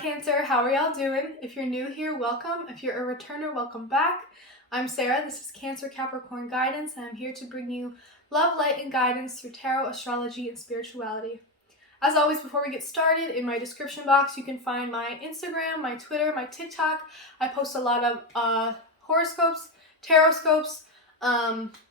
Cancer, how are y'all doing? If you're new here, welcome. If you're a returner, welcome back. I'm Sarah, this is Cancer Capricorn Guidance, and I'm here to bring you love, light, and guidance through tarot, astrology, and spirituality. As always, before we get started, in my description box you can find my Instagram, my Twitter, my TikTok. I post a lot of horoscopes, tarot scopes,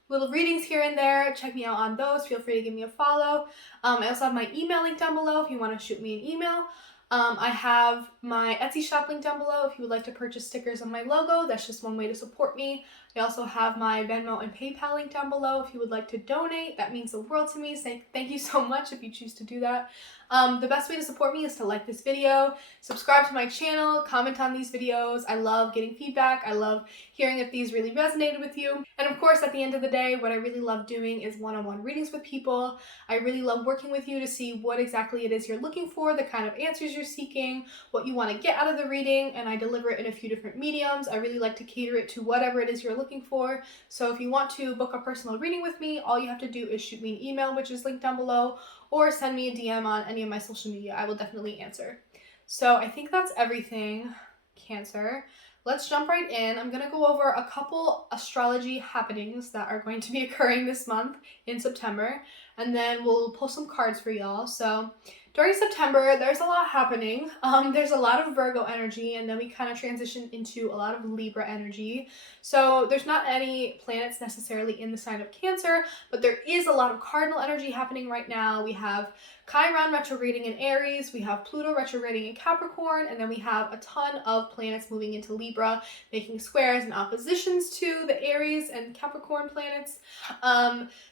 little readings here and there. Check me out on those. Feel free to give me a follow. I also have my email link down below if you want to shoot me an email. I have my Etsy shop link down below if you would like to purchase stickers on my logo. That's just one way to support me. I also have my Venmo and PayPal link down below if you would like to donate. That means the world to me. Thank you so much if you choose to do that. The best way to support me is to like this video, subscribe to my channel, comment on these videos. I love getting feedback. I love hearing if these really resonated with you. And of course, at the end of the day, what I really love doing is one-on-one readings with people. I really love working with you to see what exactly it is you're looking for, the kind of answers you're seeking, what you want to get out of the reading, and I deliver it in a few different mediums. I really like to cater it to whatever it is you're looking for. So if you want to book a personal reading with me, all you have to do is shoot me an email, which is linked down below, or send me a DM on any of my social media. I will definitely answer. So I think that's everything, Cancer. Let's jump right in. I'm going to go over a couple astrology happenings that are going to be occurring this month in September, and then we'll pull some cards for y'all. So during September, there's a lot happening. There's a lot of Virgo energy, and then we kind of transition into a lot of Libra energy. So there's not any planets necessarily in the sign of Cancer, but there is a lot of cardinal energy happening right now. We have Chiron retrograding in Aries, we have Pluto retrograding in Capricorn, and then we have a ton of planets moving into Libra, making squares and oppositions to the Aries and Capricorn planets.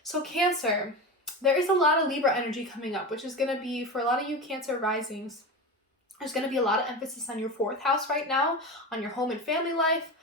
So Cancer, there is a lot of Libra energy coming up, which is going to be, for a lot of you Cancer risings, there's going to be a lot of emphasis on your 4th house right now, on your home and family life.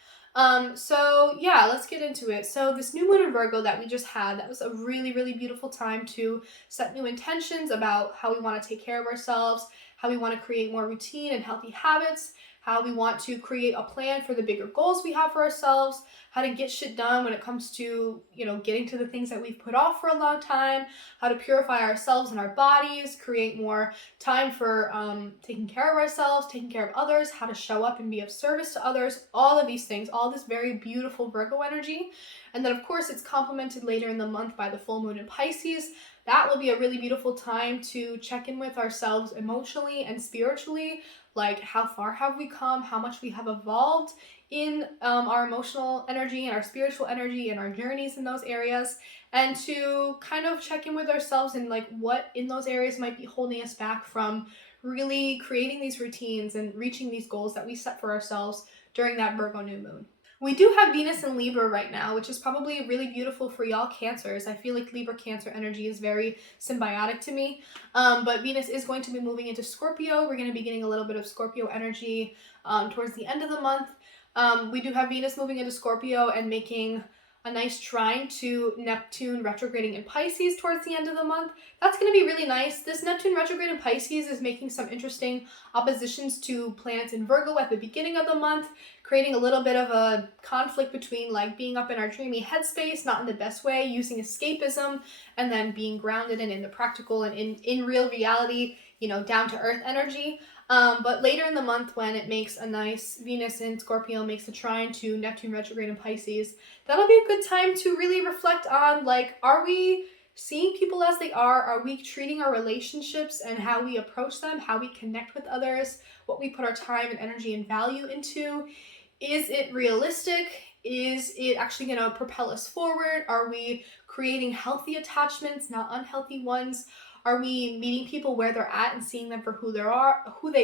So yeah, let's get into it. So this new moon in Virgo that we just had, that was a really, really beautiful time to set new intentions about how we want to take care of ourselves, how we want to create more routine and healthy habits, how we want to create a plan for the bigger goals we have for ourselves, how to get shit done when it comes to, getting to the things that we've put off for a long time, how to purify ourselves and our bodies, create more time for taking care of ourselves, taking care of others, how to show up and be of service to others, all of these things, all this very beautiful Virgo energy. And then of course it's complemented later in the month by the full moon in Pisces. That will be a really beautiful time to check in with ourselves emotionally and spiritually, like how far have we come, how much we have evolved in our emotional energy and our spiritual energy and our journeys in those areas, and to kind of check in with ourselves and like what in those areas might be holding us back from really creating these routines and reaching these goals that we set for ourselves during that Virgo new moon. We do have Venus in Libra right now, which is probably really beautiful for y'all Cancers. I feel like Libra Cancer energy is very symbiotic to me. But Venus is going to be moving into Scorpio. We're going to be getting a little bit of Scorpio energy towards the end of the month. We do have Venus moving into Scorpio and making a nice trine to Neptune retrograding in Pisces towards the end of the month. That's going to be really nice. This Neptune retrograde in Pisces is making some interesting oppositions to planets in Virgo at the beginning of the month, creating a little bit of a conflict between like being up in our dreamy headspace, not in the best way, using escapism, and then being grounded and in the practical and in real reality, down to earth energy. But later in the month, when it makes a nice Venus in Scorpio makes a trine to Neptune retrograde in Pisces, that'll be a good time to really reflect on, like, are we seeing people as they are? Are we treating our relationships and how we approach them, how we connect with others, what we put our time and energy and value into? Is it realistic? Is it actually going to propel us forward? Are we creating healthy attachments, not unhealthy ones? Are we meeting people where they're at and seeing them for who they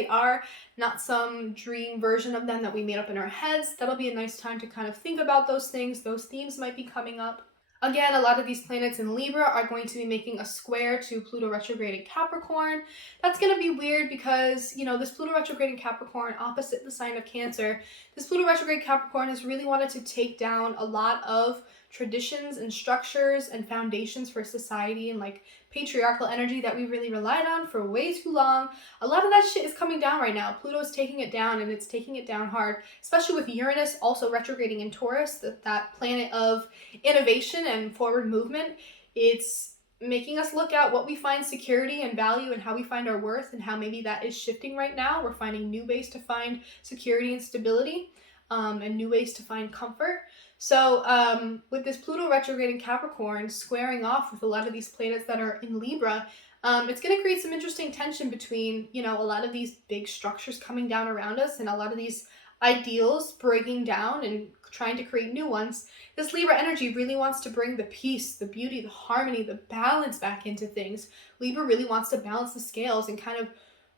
are, not some dream version of them that we made up in our heads? That'll be a nice time to kind of think about those things. Those themes might be coming up. Again, a lot of these planets in Libra are going to be making a square to Pluto retrograde in Capricorn. That's going to be weird because, this Pluto retrograde in Capricorn opposite the sign of Cancer, this Pluto retrograde Capricorn has really wanted to take down a lot of traditions and structures and foundations for society and like patriarchal energy that we really relied on for way too long. A lot of that shit is coming down right now. Pluto is taking it down, and it's taking it down hard, especially with Uranus also retrograding in Taurus, that planet of innovation and forward movement. It's making us look at what we find security and value and how we find our worth and how maybe that is shifting right now. We're finding new ways to find security and stability, and new ways to find comfort. So with this Pluto retrograde in Capricorn squaring off with a lot of these planets that are in Libra, it's going to create some interesting tension between, a lot of these big structures coming down around us and a lot of these ideals breaking down and trying to create new ones. This Libra energy really wants to bring the peace, the beauty, the harmony, the balance back into things. Libra really wants to balance the scales and kind of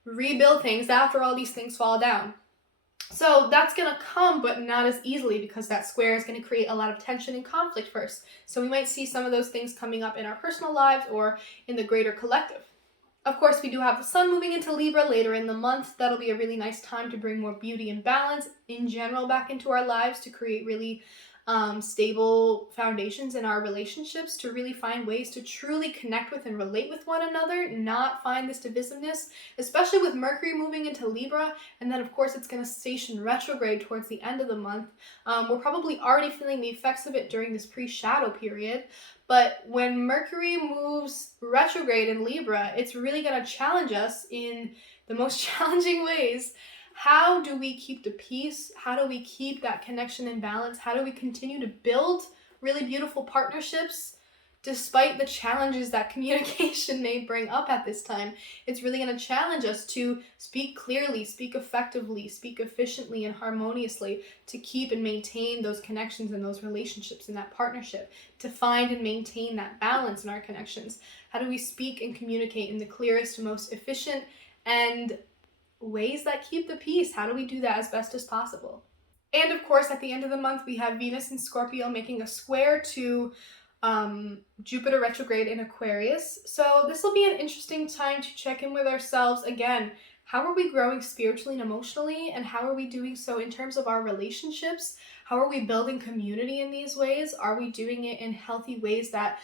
rebuild things after all these things fall down. So that's going to come, but not as easily, because that square is going to create a lot of tension and conflict first. So we might see some of those things coming up in our personal lives or in the greater collective. Of course, we do have the sun moving into Libra later in the month. That'll be a really nice time to bring more beauty and balance in general back into our lives, to create really stable foundations in our relationships, to really find ways to truly connect with and relate with one another, not find this divisiveness, especially with Mercury moving into Libra. And then of course it's going to station retrograde towards the end of the month. We're probably already feeling the effects of it during this pre-shadow period, but when Mercury moves retrograde in Libra, it's really going to challenge us in the most challenging ways. How do we keep the peace? How do we keep that connection and balance? How do we continue to build really beautiful partnerships despite the challenges that communication may bring up at this time? It's really going to challenge us to speak clearly, speak effectively, speak efficiently and harmoniously, to keep and maintain those connections and those relationships and that partnership, to find and maintain that balance in our connections. How do we speak and communicate in the clearest, most efficient, and ways that keep the peace? How do we do that as best as possible? And of course, at the end of the month, we have Venus in Scorpio making a square to Jupiter retrograde in Aquarius. So this will be an interesting time to check in with ourselves again. How are we growing spiritually and emotionally? And how are we doing so in terms of our relationships? How are we building community in these ways? Are we doing it in healthy ways that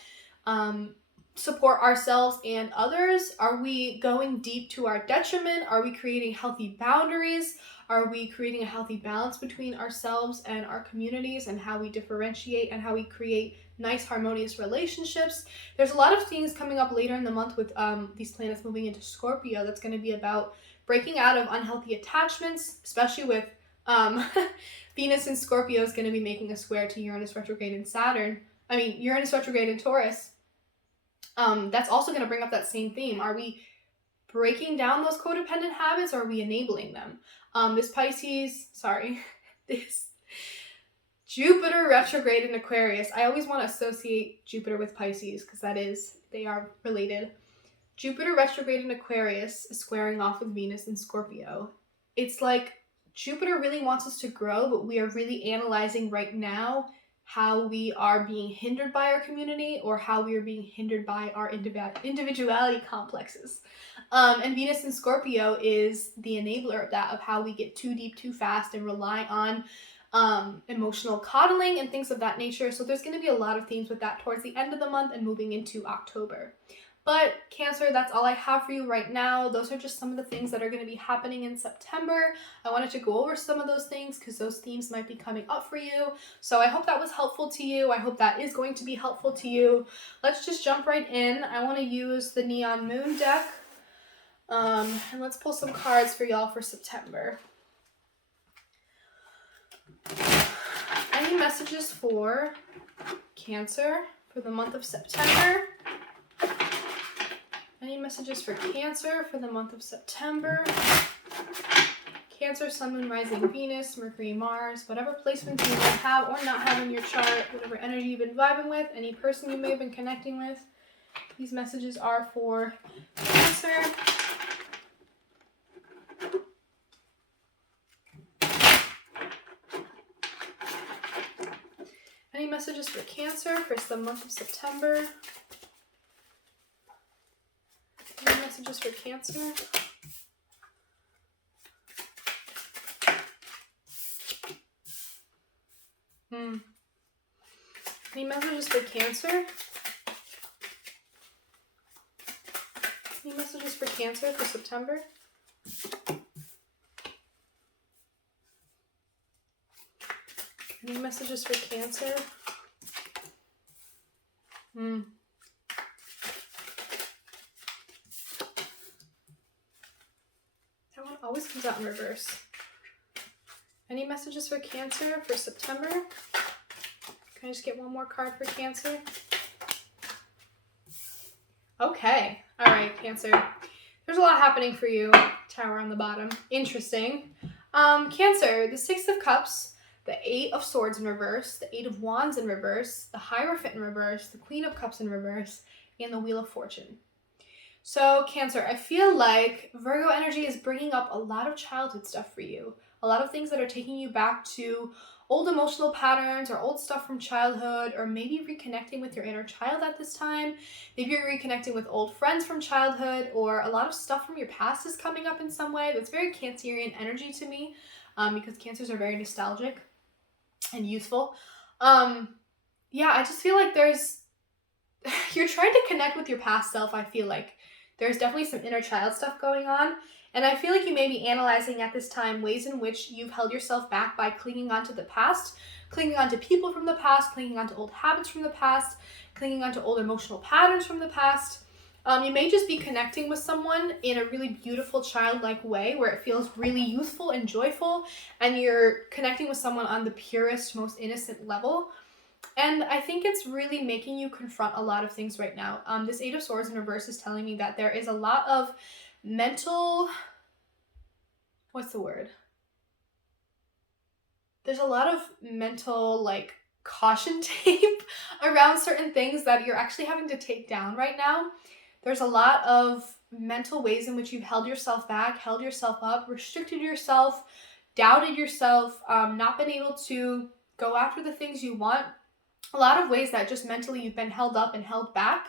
support ourselves and others? Are we going deep to our detriment? Are we creating healthy boundaries? Are we creating a healthy balance between ourselves and our communities, and how we differentiate and how we create nice harmonious relationships? There's a lot of things coming up later in the month with these planets moving into Scorpio that's going to be about breaking out of unhealthy attachments, especially with Venus in Scorpio is going to be making a square to Uranus retrograde in Uranus retrograde in Taurus. That's also going to bring up that same theme. Are we breaking down those codependent habits, or are we enabling them? This Jupiter retrograde in Aquarius. I always want to associate Jupiter with Pisces because they are related. Jupiter retrograde in Aquarius is squaring off with Venus in Scorpio. It's like Jupiter really wants us to grow, but we are really analyzing right now how we are being hindered by our community, or how we are being hindered by our individuality complexes. And Venus in Scorpio is the enabler of that, of how we get too deep too fast and rely on emotional coddling and things of that nature. So there's going to be a lot of themes with that towards the end of the month and moving into October. But Cancer, that's all I have for you right now. Those are just some of the things that are going to be happening in September. I wanted to go over some of those things because those themes might be coming up for you. So I hope that was helpful to you. I hope that is going to be helpful to you. Let's just jump right in. I want to use the Neon Moon deck. And let's pull some cards for y'all for September. Any messages for Cancer for the month of September? Any messages for Cancer for the month of September? Cancer, Sun, Moon, Rising, Venus, Mercury, Mars, whatever placements you might have or not have in your chart, whatever energy you've been vibing with, any person you may have been connecting with. These messages are for Cancer. Any messages for Cancer for the month of September? Any messages for Cancer? Any messages for Cancer? Any messages for Cancer for September? Any messages for Cancer? comes out in reverse? Any messages for Cancer for September? Can I just get one more card for Cancer? Okay. All right, Cancer. There's a lot happening for you. Tower on the bottom. Interesting. Cancer, the Six of Cups, the Eight of Swords in reverse, the Eight of Wands in reverse, the Hierophant in reverse, the Queen of Cups in reverse, and the Wheel of Fortune. So, Cancer, I feel like Virgo energy is bringing up a lot of childhood stuff for you. A lot of things that are taking you back to old emotional patterns or old stuff from childhood, or maybe reconnecting with your inner child at this time. Maybe you're reconnecting with old friends from childhood, or a lot of stuff from your past is coming up in some way. That's very Cancerian energy to me, because Cancers are very nostalgic and youthful. Yeah, I just feel like you're trying to connect with your past self. I feel like there's definitely some inner child stuff going on. And I feel like you may be analyzing at this time ways in which you've held yourself back by clinging onto the past, clinging onto people from the past, clinging onto old habits from the past, clinging onto old emotional patterns from the past. You may just be connecting with someone in a really beautiful childlike way where it feels really youthful and joyful, and you're connecting with someone on the purest, most innocent level. And I think it's really making you confront a lot of things right now. This Eight of Swords in reverse is telling me that there is a lot of mental, what's the word? There's a lot of mental, like, caution tape around certain things that you're actually having to take down right now. There's a lot of mental ways in which you've held yourself back, held yourself up, restricted yourself, doubted yourself, not been able to go after the things you want. A lot of ways that just mentally you've been held up and held back.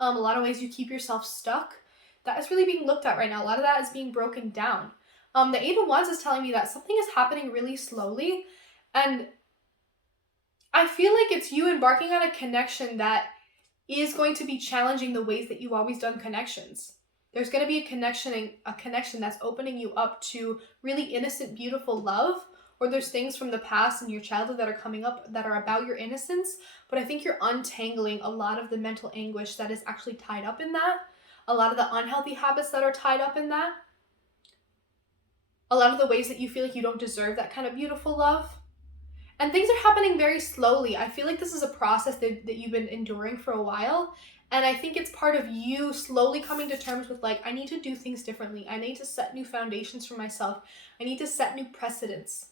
A lot of ways you keep yourself stuck. That is really being looked at right now. A lot of that is being broken down. The Eight of Wands is telling me that something is happening really slowly. And I feel like it's you embarking on a connection that is going to be challenging the ways that you've always done connections. There's going to be a connection that's opening you up to really innocent, beautiful love. Or there's things from the past and your childhood that are coming up that are about your innocence. But I think you're untangling a lot of the mental anguish that is actually tied up in that. A lot of the unhealthy habits that are tied up in that. A lot of the ways that you feel like you don't deserve that kind of beautiful love. And things are happening very slowly. I feel like this is a process that you've been enduring for a while. And I think it's part of you slowly coming to terms with, like, I need to do things differently. I need to set new foundations for myself. I need to set new precedents.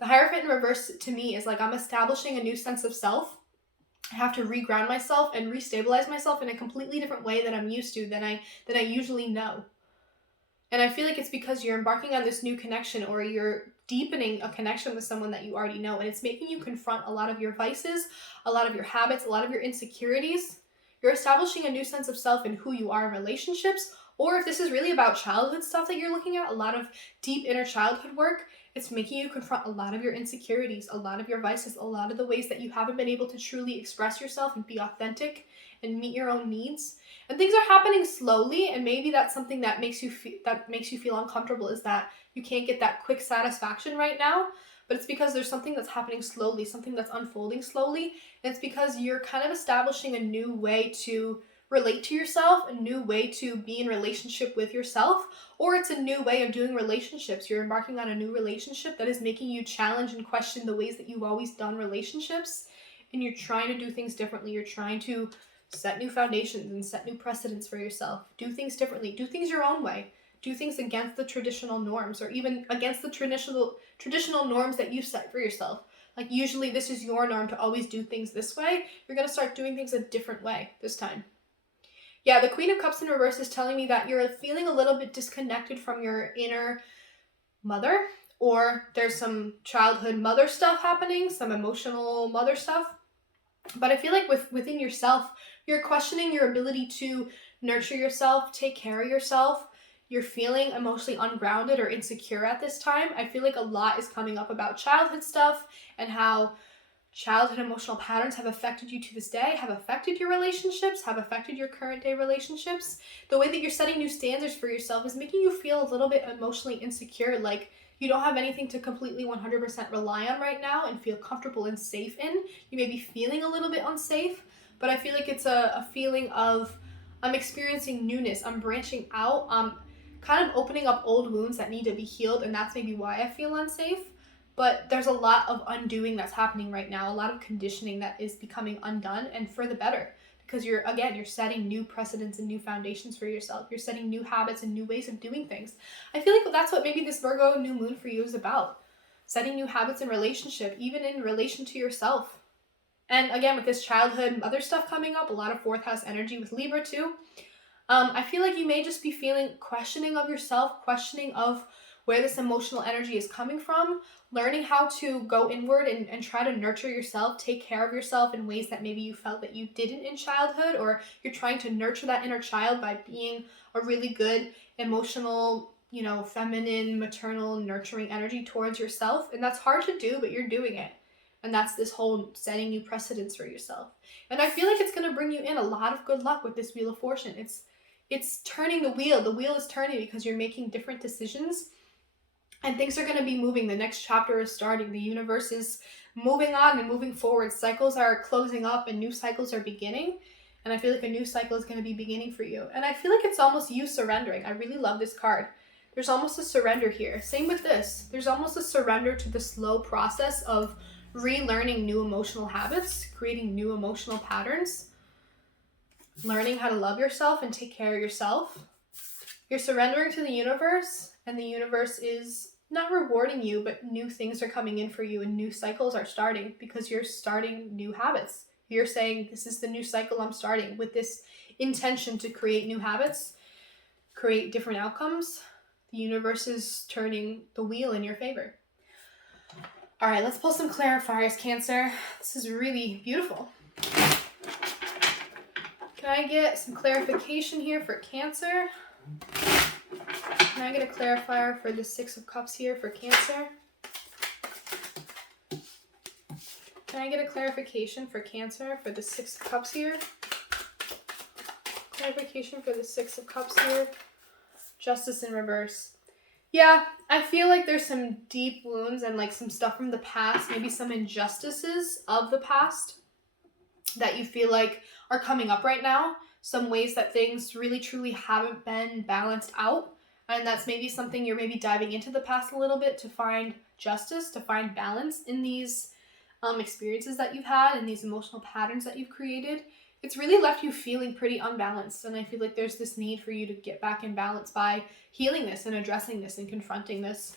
The Hierophant in reverse to me is like I'm establishing a new sense of self. I have to reground myself and restabilize myself in a completely different way that I'm used to, than I usually know. And I feel like it's because you're embarking on this new connection, or you're deepening a connection with someone that you already know, and it's making you confront a lot of your vices, a lot of your habits, a lot of your insecurities. You're establishing a new sense of self in who you are in relationships, or if this is really about childhood stuff that you're looking at, a lot of deep inner childhood work, it's making you confront a lot of your insecurities, a lot of your vices, a lot of the ways that you haven't been able to truly express yourself and be authentic and meet your own needs. And things are happening slowly, and maybe that's something that makes you feel uncomfortable, is that you can't get that quick satisfaction right now. But it's because there's something that's happening slowly, something that's unfolding slowly. And it's because you're kind of establishing a new way to relate to yourself, a new way to be in relationship with yourself, or it's a new way of doing relationships. You're embarking on a new relationship that is making you challenge and question the ways that you've always done relationships, and you're trying to do things differently. You're trying to set new foundations and set new precedents for yourself. Do things differently. Do things your own way. Do things against the traditional norms, or even against the traditional norms that you set for yourself. Like, usually this is your norm to always do things this way. You're going to start doing things a different way this time. Yeah, the Queen of Cups in reverse is telling me that you're feeling a little bit disconnected from your inner mother, or there's some childhood mother stuff happening, some emotional mother stuff. But I feel like within yourself, you're questioning your ability to nurture yourself, take care of yourself. You're feeling emotionally ungrounded or insecure at this time. I feel like a lot is coming up about childhood stuff and how childhood emotional patterns have affected you to this day, have affected your relationships, have affected your current day relationships. The way that you're setting new standards for yourself is making you feel a little bit emotionally insecure, like you don't have anything to completely 100% rely on right now and feel comfortable and safe in. You may be feeling a little bit unsafe, but I feel like it's a feeling of, I'm experiencing newness, I'm branching out, kind of opening up old wounds that need to be healed, and that's maybe why I feel unsafe. But there's a lot of undoing that's happening right now, a lot of conditioning that is becoming undone, and for the better. Because you're setting new precedents and new foundations for yourself. You're setting new habits and new ways of doing things. I feel like that's what maybe this Virgo new moon for you is about. Setting new habits in relationship, even in relation to yourself. And again, with this childhood and other stuff coming up, a lot of fourth house energy with Libra too. I feel like you may just be feeling questioning of yourself, questioning of where this emotional energy is coming from, learning how to go inward and try to nurture yourself, take care of yourself in ways that maybe you felt that you didn't in childhood, or you're trying to nurture that inner child by being a really good emotional, feminine, maternal, nurturing energy towards yourself. And that's hard to do, but you're doing it. And that's this whole setting new precedents for yourself. And I feel like it's going to bring you in a lot of good luck with this Wheel of Fortune. It's turning the wheel. The wheel is turning because you're making different decisions. And things are going to be moving. The next chapter is starting. The universe is moving on and moving forward. Cycles are closing up and new cycles are beginning. And I feel like a new cycle is going to be beginning for you. And I feel like it's almost you surrendering. I really love this card. There's almost a surrender here. Same with this. There's almost a surrender to the slow process of relearning new emotional habits, creating new emotional patterns, learning how to love yourself and take care of yourself. You're surrendering to the universe, and the universe is not rewarding you, but new things are coming in for you and new cycles are starting because you're starting new habits. You're saying, this is the new cycle I'm starting with this intention to create new habits, create different outcomes. The universe is turning the wheel in your favor. All right, let's pull some clarifiers, Cancer. This is really beautiful. Can I get some clarification here for Cancer? Can I get a clarifier for the Six of Cups here for Cancer? Can I get a clarification for Cancer for the Six of Cups here? Clarification for the Six of Cups here. Justice in reverse. Yeah, I feel like there's some deep wounds and like some stuff from the past, maybe some injustices of the past that you feel like are coming up right now. Some ways that things really truly haven't been balanced out. And that's maybe something you're maybe diving into the past a little bit to find justice, to find balance in these experiences that you've had and these emotional patterns that you've created. It's really left you feeling pretty unbalanced. And I feel like there's this need for you to get back in balance by healing this and addressing this and confronting this.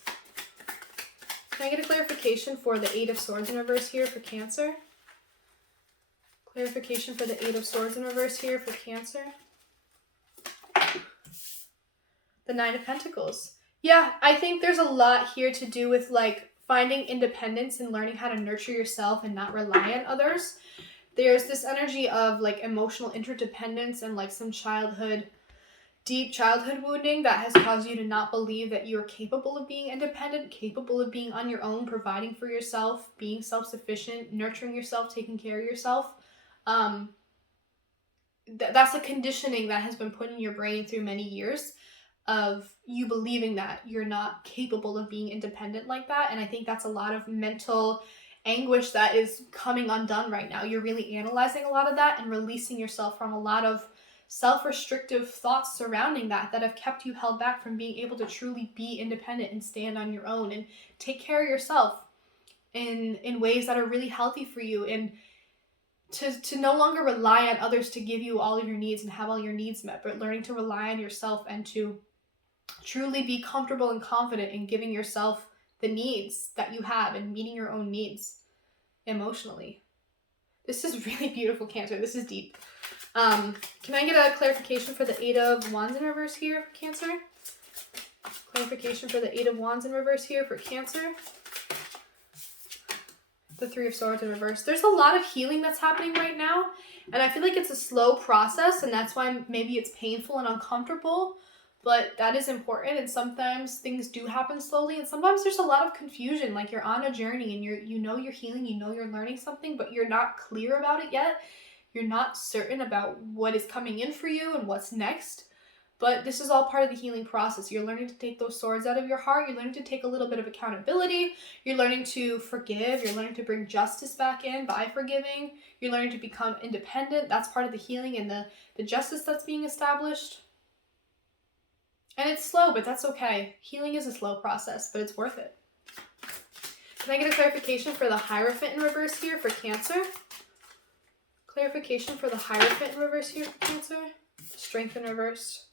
Can I get a clarification for the Eight of Swords in reverse here for Cancer? Clarification for the Eight of Swords in reverse here for Cancer. The Nine of Pentacles. Yeah, I think there's a lot here to do with like finding independence and learning how to nurture yourself and not rely on others. There's this energy of like emotional interdependence and like some deep childhood wounding that has caused you to not believe that you're capable of being independent, capable of being on your own, providing for yourself, being self-sufficient, nurturing yourself, taking care of yourself. That's a conditioning that has been put in your brain through many years of you believing that you're not capable of being independent like that. And I think that's a lot of mental anguish that is coming undone right now. You're really analyzing a lot of that and releasing yourself from a lot of self-restrictive thoughts surrounding that have kept you held back from being able to truly be independent and stand on your own and take care of yourself in ways that are really healthy for you, and to no longer rely on others to give you all of your needs and have all your needs met, but learning to rely on yourself and to truly be comfortable and confident in giving yourself the needs that you have and meeting your own needs emotionally. This is really beautiful, Cancer. This is deep. Can I get a clarification for the Eight of Wands in reverse here for Cancer? Clarification for the Eight of Wands in reverse here for Cancer. The Three of Swords in reverse. There's a lot of healing that's happening right now, and I feel like it's a slow process, and that's why maybe it's painful and uncomfortable, but that is important. And sometimes things do happen slowly, and sometimes there's a lot of confusion, like you're on a journey and you're healing, you're learning something, but you're not clear about it yet. You're not certain about what is coming in for you and what's next. But this is all part of the healing process. You're learning to take those swords out of your heart. You're learning to take a little bit of accountability. You're learning to forgive. You're learning to bring justice back in by forgiving. You're learning to become independent. That's part of the healing and the justice that's being established. And it's slow, but that's okay. Healing is a slow process, but it's worth it. Can I get a clarification for the Hierophant in reverse here for Cancer? Clarification for the Hierophant in reverse here for Cancer. Strength in reverse.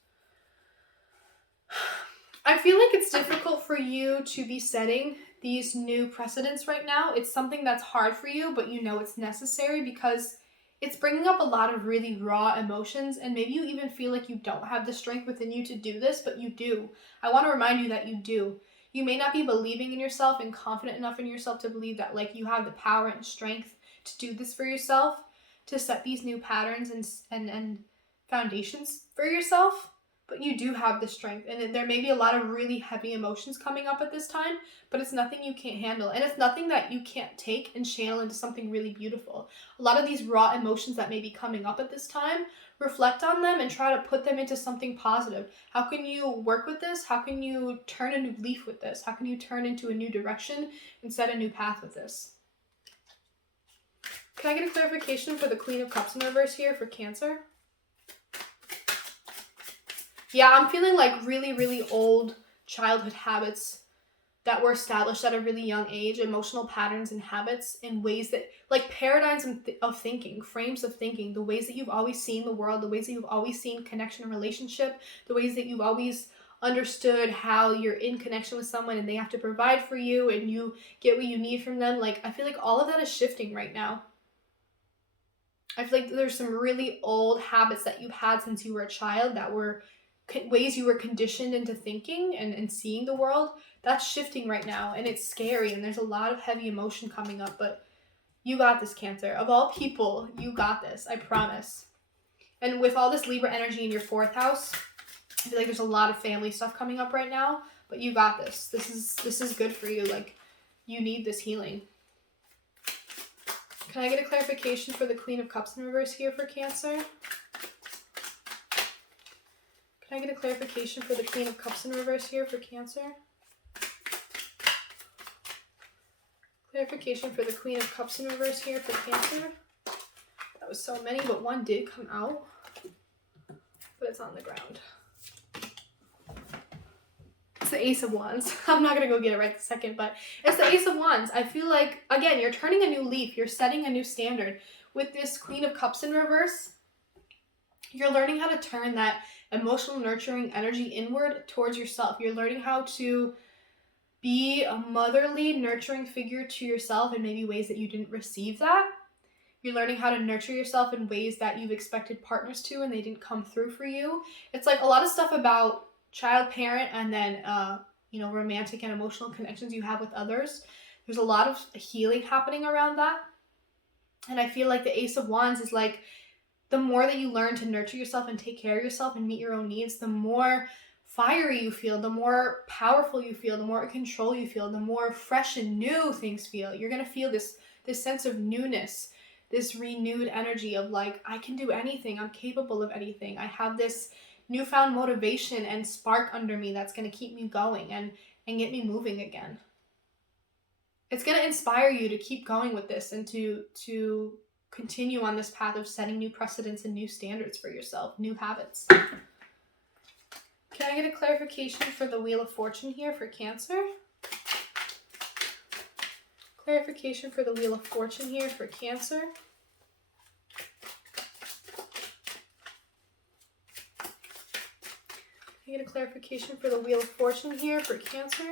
I feel like it's difficult for you to be setting these new precedents right now. It's something that's hard for you, but you know it's necessary because it's bringing up a lot of really raw emotions, and maybe you even feel like you don't have the strength within you to do this, but you do. I want to remind you that you do. You may not be believing in yourself and confident enough in yourself to believe that like you have the power and strength to do this for yourself, to set these new patterns and foundations for yourself. But you do have the strength, and there may be a lot of really heavy emotions coming up at this time, but it's nothing you can't handle, and it's nothing that you can't take and channel into something really beautiful. A lot of these raw emotions that may be coming up at this time, reflect on them and try to put them into something positive. How can you work with this? How can you turn a new leaf with this? How can you turn into a new direction and set a new path with this? Can I get a clarification for the Queen of Cups in reverse here for Cancer? Yeah, I'm feeling like really, really old childhood habits that were established at a really young age, emotional patterns and habits in ways that, like paradigms of thinking, frames of thinking, the ways that you've always seen the world, the ways that you've always seen connection and relationship, the ways that you've always understood how you're in connection with someone and they have to provide for you and you get what you need from them. Like, I feel like all of that is shifting right now. I feel like there's some really old habits that you've had since you were a child that were ways you were conditioned into thinking and seeing the world. That's shifting right now, and it's scary, and there's a lot of heavy emotion coming up, but you got this, Cancer. Of all people, you got this, I promise. And with all this Libra energy in your 4th house, I feel like there's a lot of family stuff coming up right now, but you got this. This is good for you. Like, you need this healing. Can I get a clarification for the Queen of Cups in reverse here for Cancer? Can I get a clarification for the Queen of Cups in reverse here for Cancer? Clarification for the Queen of Cups in reverse here for Cancer. That was so many, but one did come out. But it's on the ground. It's the Ace of Wands. I'm not going to go get it right this second, but it's the Ace of Wands. I feel like, again, you're turning a new leaf. You're setting a new standard. With this Queen of Cups in reverse, you're learning how to turn that emotional nurturing energy inward towards yourself. You're learning how to be a motherly, nurturing figure to yourself in maybe ways that you didn't receive that. You're learning how to nurture yourself in ways that you've expected partners to and they didn't come through for you. It's like a lot of stuff about child, parent, and then romantic and emotional connections you have with others. There's a lot of healing happening around that. And I feel like the Ace of Wands is like, the more that you learn to nurture yourself and take care of yourself and meet your own needs, the more fiery you feel, the more powerful you feel, the more in control you feel, the more fresh and new things feel. You're going to feel this sense of newness, this renewed energy of like, I can do anything. I'm capable of anything. I have this newfound motivation and spark under me that's going to keep me going and get me moving again. It's going to inspire you to keep going with this and to continue on this path of setting new precedents and new standards for yourself, new habits. Can I get a clarification for the Wheel of Fortune here for Cancer? Clarification for the Wheel of Fortune here for Cancer. Can I get a clarification for the Wheel of Fortune here for Cancer?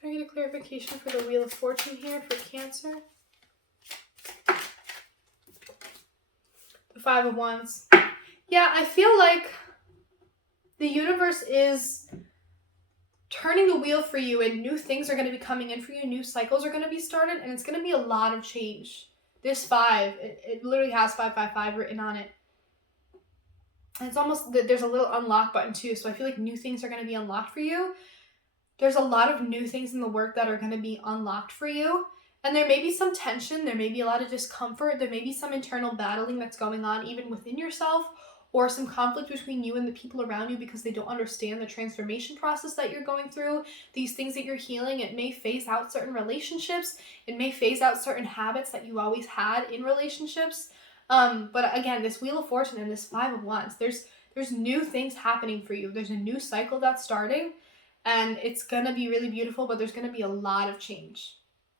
Can I get a clarification for the Wheel of Fortune here for Cancer? The 5 of Wands. Yeah, I feel like the universe is turning the wheel for you and new things are going to be coming in for you. New cycles are going to be started and it's going to be a lot of change. This 5, it literally has 555 written on it. And it's almost, there's a little unlock button too. So I feel like new things are going to be unlocked for you. There's a lot of new things in the work that are going to be unlocked for you. And there may be some tension. There may be a lot of discomfort. There may be some internal battling that's going on even within yourself or some conflict between you and the people around you because they don't understand the transformation process that you're going through, these things that you're healing. It may phase out certain relationships. It may phase out certain habits that you always had in relationships. But again, this Wheel of Fortune and this Five of Wands, there's new things happening for you. There's a new cycle that's starting, and it's going to be really beautiful, but there's going to be a lot of change.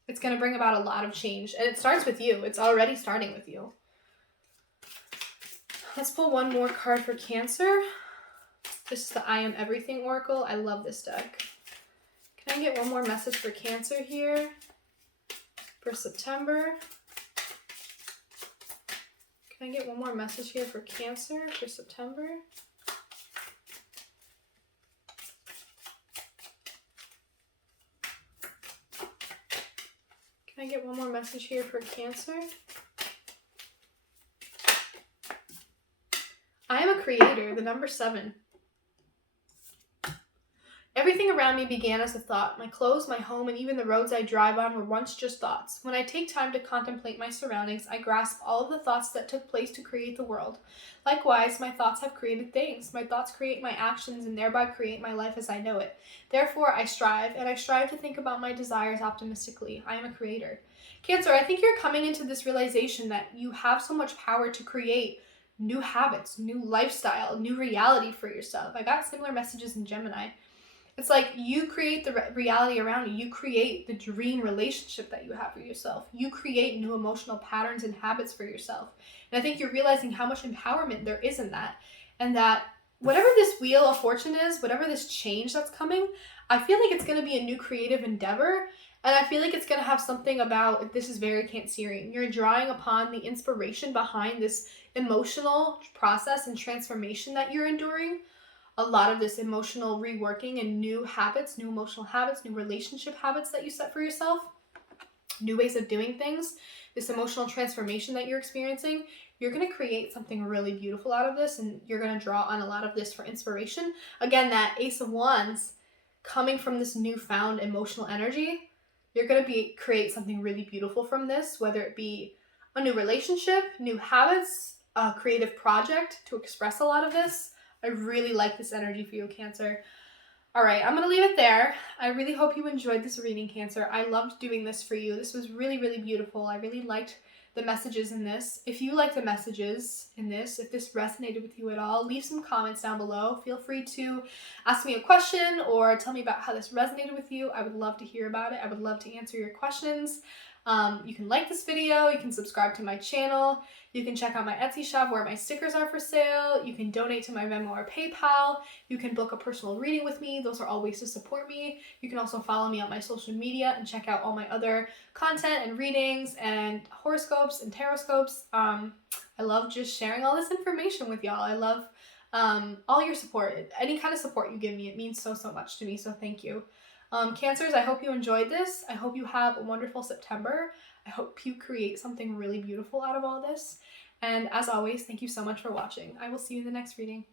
It's going to bring about a lot of change, and it starts with you. It's already starting with you. Let's pull one more card for Cancer. This is the I Am Everything Oracle. I love this deck. Can I get one more message for Cancer here for September? Can I get one more message here for Cancer for September? Can I get one more message here for Cancer? I am a creator, the number 7. Everything around me began as a thought. My clothes, my home, and even the roads I drive on were once just thoughts. When I take time to contemplate my surroundings, I grasp all of the thoughts that took place to create the world. Likewise, my thoughts have created things. My thoughts create my actions and thereby create my life as I know it. Therefore, I strive to think about my desires optimistically. I am a creator. Cancer, I think you're coming into this realization that you have so much power to create new habits, new lifestyle, new reality for yourself. I got similar messages in Gemini. It's like you create the reality around you. You create the dream relationship that you have for yourself. You create new emotional patterns and habits for yourself. And I think you're realizing how much empowerment there is in that. And that whatever this Wheel of Fortune is, whatever this change that's coming, I feel like it's going to be a new creative endeavor. And I feel like it's going to have something about, this is very Cancerian. You're drawing upon the inspiration behind this emotional process and transformation that you're enduring. A lot of this emotional reworking and new habits, new emotional habits, new relationship habits that you set for yourself, new ways of doing things, this emotional transformation that you're experiencing, you're going to create something really beautiful out of this, and you're going to draw on a lot of this for inspiration. Again, that Ace of Wands coming from this newfound emotional energy, you're going to create something really beautiful from this, whether it be a new relationship, new habits, a creative project to express a lot of this. I really like this energy for you, Cancer. All right, I'm going to leave it there. I really hope you enjoyed this reading, Cancer. I loved doing this for you. This was really, really beautiful. I really liked the messages in this. If you like the messages in this, if this resonated with you at all, leave some comments down below. Feel free to ask me a question or tell me about how this resonated with you. I would love to hear about it. I would love to answer your questions. You can like this video, you can subscribe to my channel, you can check out my Etsy shop where my stickers are for sale, you can donate to my Venmo or PayPal, you can book a personal reading with me. Those are all ways to support me. You can also follow me on my social media and check out all my other content and readings and horoscopes and taroscopes. I love just sharing all this information with y'all. I love all your support. Any kind of support you give me, it means so much to me, so thank you. Cancers, I hope you enjoyed this. I hope you have a wonderful September. I hope you create something really beautiful out of all this. And as always, thank you so much for watching. I will see you in the next reading.